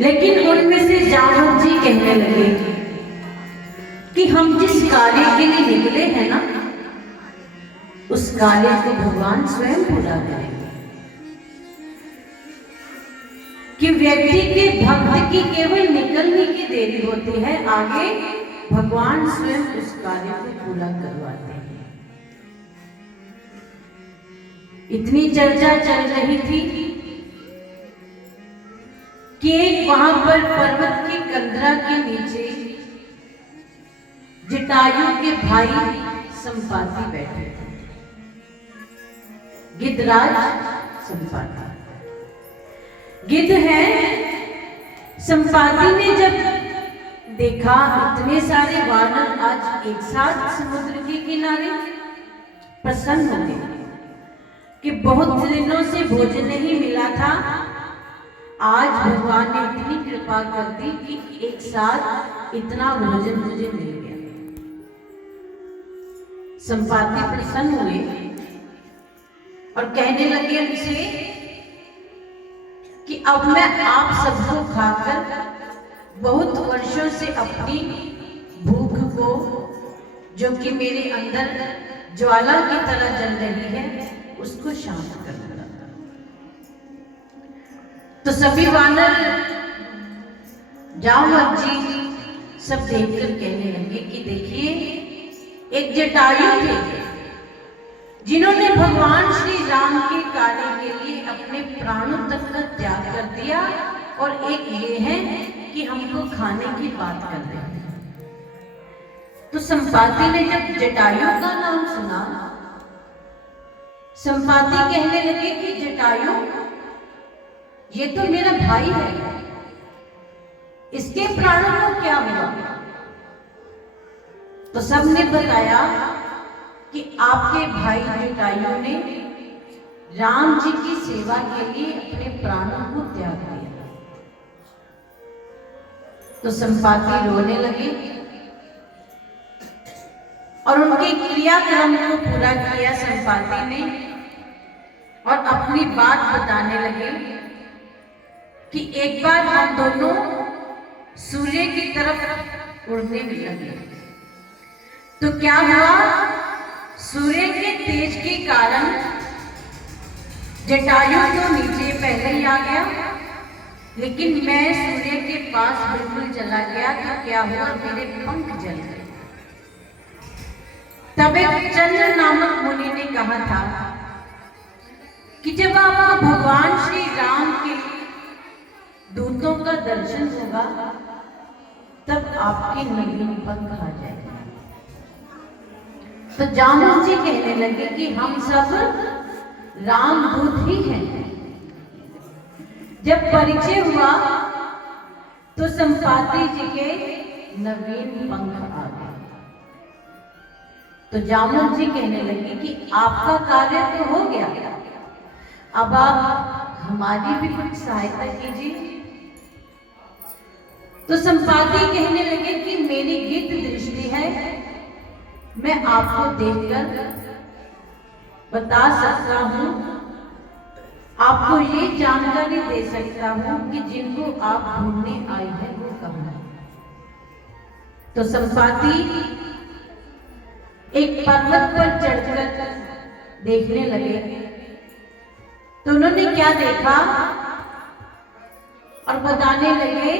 लेकिन उनमें से जामवंत जी कहने लगे कि हम जिस कार्य के लिए निकले हैं ना, उस कार्य को भगवान स्वयं पूरा करेंगे। कि व्यक्ति के भक्त की केवल निकलने की देरी होती है, आगे भगवान स्वयं उस कार्य को पूरा करवाते हैं। इतनी चर्चा चल रही थी कि एक वहां पर पर्वत की कंदरा के नीचे जटायु के भाई संपाति बैठे थे। गिद्धराज संपाति गिद्ध है। संपाति ने जब देखा इतने सारे वानर आज एक साथ समुद्र के किनारे, प्रसन्न हो गए कि बहुत दिनों से भोजन नहीं मिला था, आज भगवान ने इतनी कृपा कर दी कि एक साथ इतना भोजन मुझे मिल गया। संपाति प्रसन्न हुए और कहने लगे उनसे कि अब मैं आप सबको खाकर बहुत वर्षों से अपनी भूख को, जो कि मेरे अंदर ज्वाला की तरह जल रही है, उसको शांत कर दूंगा। तो सभी वानर जामवंत जी सब देखकर कहने लगे कि देखिए, एक जटायु थे जिन्होंने भगवान श्री राम के कार्य के लिए अपने प्राणों तक का त्याग कर दिया, और एक ये है कि हमको खाने की बात कर रहे हैं। तो संपाति ने जब जटायु का नाम सुना, संपाति कहने लगे कि जटायु, ये तो मेरा भाई है, इसके प्राणों को क्या हुआ? तो सबने बताया कि आपके भाई जटायु ने राम जी की सेवा के लिए अपने प्राणों को त्याग दिया। तो संपाति रोने लगे और उनके क्रियाक्रम को पूरा किया संपाति ने, और अपनी बात बताने लगे कि एक बार हम दोनों सूर्य की तरफ उड़ने लगे। तो क्या हुआ, सूर्य के तेज के कारण जटायु तो नीचे पहले ही आ गया, लेकिन मैं सूर्य के पास बिल्कुल चला गया तो क्या हुआ, मेरे पंख जल गए। तब एक चंद्र नामक मुनि ने कहा था कि जब आपको भगवान श्री राम के दूतों का दर्शन होगा, तब आपके नवीन पंख आ जाएगा। तो जामवंत जी कहने लगे कि हम सब रामदूत ही हैं। जब परिचय हुआ तो संपाति जी के नवीन पंख आ गए। तो जामवंत जी कहने लगे कि आपका कार्य तो हो गया, अब आप हमारी भी कुछ सहायता कीजिए। तो संपाति कहने लगे कि मेरी गिद्ध दृष्टि है, मैं आपको देखकर बता सकता हूं, आपको ये जानकारी दे सकता हूं कि जिनको आप ढूंढने आए हैं वो कहां है। तो संपाति एक पर्वत पर चढ़कर देखने लगे। तो उन्होंने क्या देखा और बताने लगे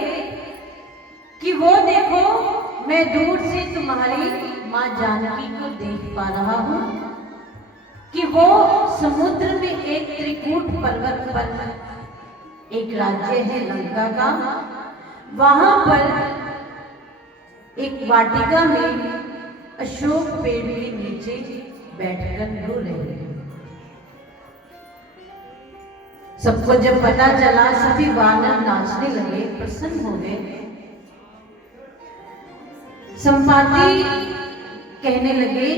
कि वो देखो, मैं दूर से तुम्हारी मां जानकी को देख पा रहा हूं कि वो समुद्र में एक त्रिकूट पर्वत पर एक राज्य है लंका का, वहां पर एक वाटिका में अशोक पेड़ के नीचे बैठकर रो रहे हैं। सबको जब पता चला, सभी वानर नाचने लगे, प्रसन्न हो गए। संपाति कहने लगे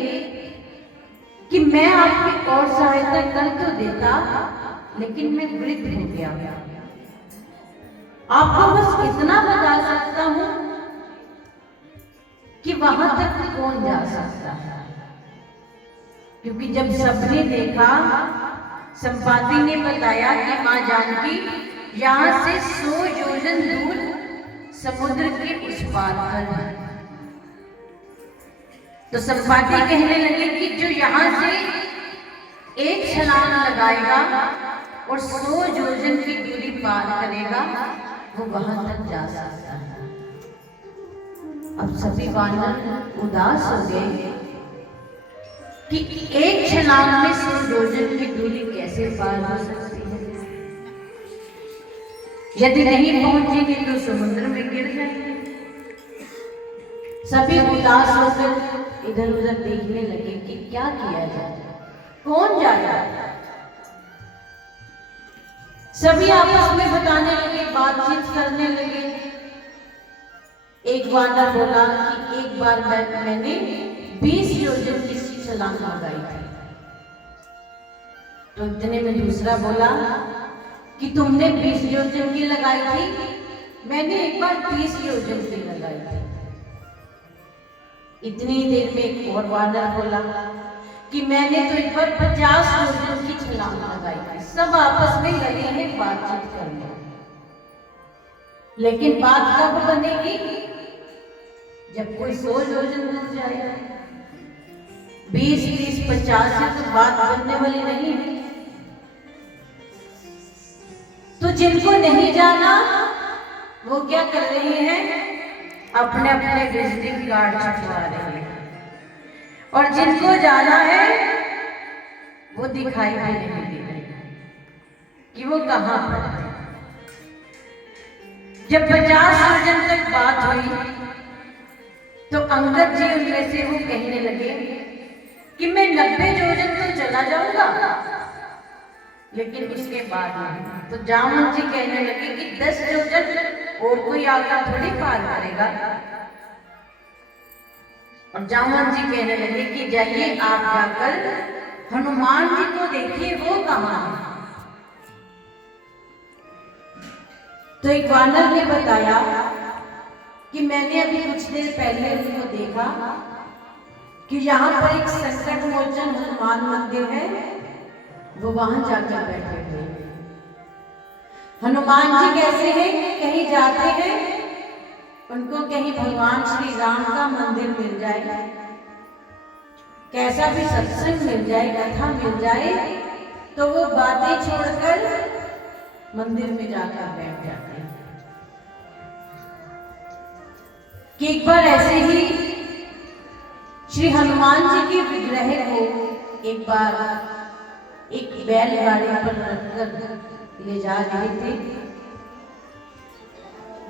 कि मैं आपकी और सहायता कर तो देता, लेकिन मैं वृद्ध हो गया। आपको बस इतना बता सकता हूं कि वहां तक कौन जा सकता है, क्योंकि जब सबने देखा, संपाति ने बताया कि मां जानकी यहाँ से 100 योजन दूर समुद्र के उस पार पर। तो संपाति कहने लगे कि जो यहाँ से एक छलांग लगाएगा और 100 योजन की दूरी पार करेगा वो वहां तक जा सकता है। अब सभी वानर उदास हो गए कि एक छलांग में 100 योजन की दूरी कैसे पार हो सकती है। यदि नहीं पहुंचेंगे तो समुद्र में गिर जाएंगे। सभी उदास होकर इधर उधर देखने लगे कि क्या किया जाए, कौन जाएगा। सभी आपस में बताने लगे, बातचीत करने लगे। एक वानर बोला कि एक बार मैंने 20 योजन की छलांग लगाई थी। तो इतने में दूसरा बोला कि तुमने 20 योजन की लगाई थी, मैंने एक बार 30 योजन की लगाई थी। इतनी देर में एक और वानर बोला कि मैंने तो एक बार 50 योजन की छलांग लगाई थी। सब आपस में लगे हैं बातचीत करने, लेकिन बात कब बनेगी जब कोई 100 योजन दूर जाएगा। 20, 30, 50 से तो बात बनने वाली नहीं है। तो जिनको नहीं जाना वो क्या कर रहे हैं, अपने अपने विजिटिंग कार्ड छपवा रहे हैं, और जिनको जाना है वो दिखाई भी नहीं दे रहे कि वो कहां पर है। जब 50 योजन तक बात हुई तो अंगद जी उनमें से वो कहने लगे कि मैं 90 योजन तो चला जाऊंगा, लेकिन उसके बाद नहीं। तो जामवंत जी कहने लगे कि 10 योजन और कोई आकर थोड़ी पार करेगा। और जामवंत जी कहने लगे कि जाइए आप जाकर हनुमान जी को देखिए, वो कहां है। तो एक वानर ने बताया कि मैंने अभी कुछ देर पहले उनको देखा कि यहाँ पर एक संकट मोचन हनुमान मंदिर है, वो वहां जाकर बैठे हुए। हनुमान जी कैसे हैं, कहीं जाते हैं उनको कहीं भगवान श्री राम का मंदिर मिल जाए, कैसा भी सत्संग मिल जाए, कथा मिल जाए, तो वो बातें छोड़कर मंदिर में जाकर बैठ जाते हैं। कि एक बार ऐसे ही श्री हनुमान जी के विग्रह को एक बार एक बैलगाड़ी पर रखकर ले जा रहे थे।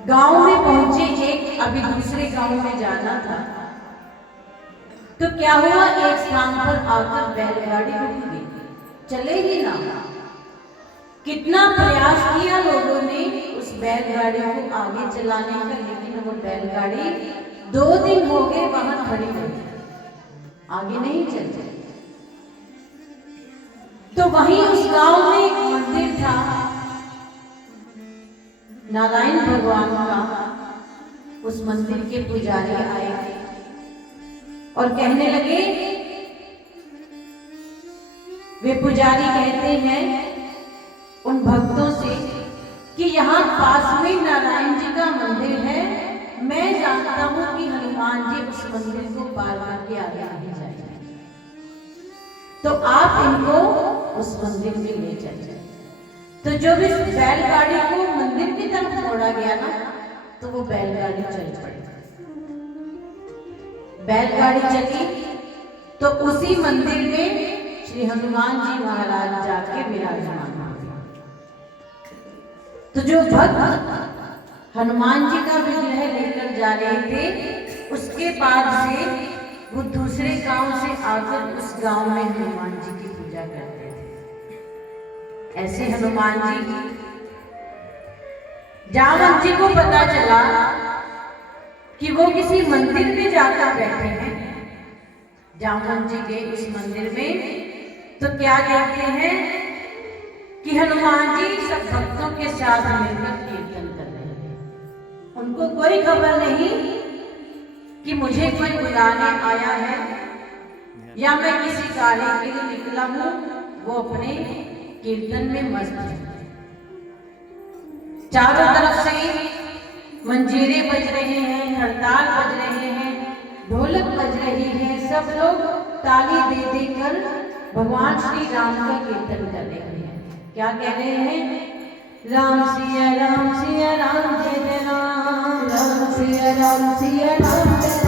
गांव में पहुंचे, एक अभी दूसरे गांव में जाना था। तो क्या हुआ, एक स्थान पर आकर बैलगाड़ी रुक गई, चलेगी ना। कितना प्रयास किया लोगों ने उस बैलगाड़ी को आगे चलाने का, लेकिन वो बैलगाड़ी 2 दिन हो गए वहां खड़ी रही, आगे नहीं चल रही। तो वहीं उस गांव में एक मंदिर था नारायण भगवान का। उस मंदिर के पुजारी आए और कहने लगे, वे पुजारी कहते हैं उन भक्तों से कि यहाँ पास में नारायण जी का मंदिर है, मैं जानता हूं कि हनुमान जी उस मंदिर को पार करके आगे नहीं जाएंगे, तो आप इनको उस मंदिर में ले चलिए। तो जो भी बैलगाड़ी को मंदिर की तरफ मोड़ा गया ना, तो वो बैलगाड़ी चल पड़ी। बैलगाड़ी चली तो उसी मंदिर में श्री हनुमान जी महाराज जाके विराजमान हुए। तो जो भक्त हनुमान जी का विग्रह लेकर जा रहे थे, उसके बाद से वो दूसरे गांव से आकर उस गांव में हनुमान जी की पूजा करते थे। ऐसे हनुमान जी, जामवंत जी को पता चला कि वो किसी मंदिर में जाकर बैठे हैं। जामवंत जी गए उस मंदिर में, तो क्या कहते हैं कि हनुमान जी सब भक्तों के साथ मिलकर कीर्तन कर रहे हैं। उनको कोई खबर नहीं कि मुझे कोई बुलाने आया है या मैं किसी कार्य के लिए निकला हूं। वो अपने कीर्तन में मस्त है। चारों तरफ से मंजीरे बज रहे हैं, हड़ताल बज रहे हैं, ढोलक बज रही है, सब लोग ताली दे देकर भगवान श्री राम का कीर्तन कर रहे हैं। क्या कह रहे हैं? राम सिया राम जय जय राम, राम सिया राम जय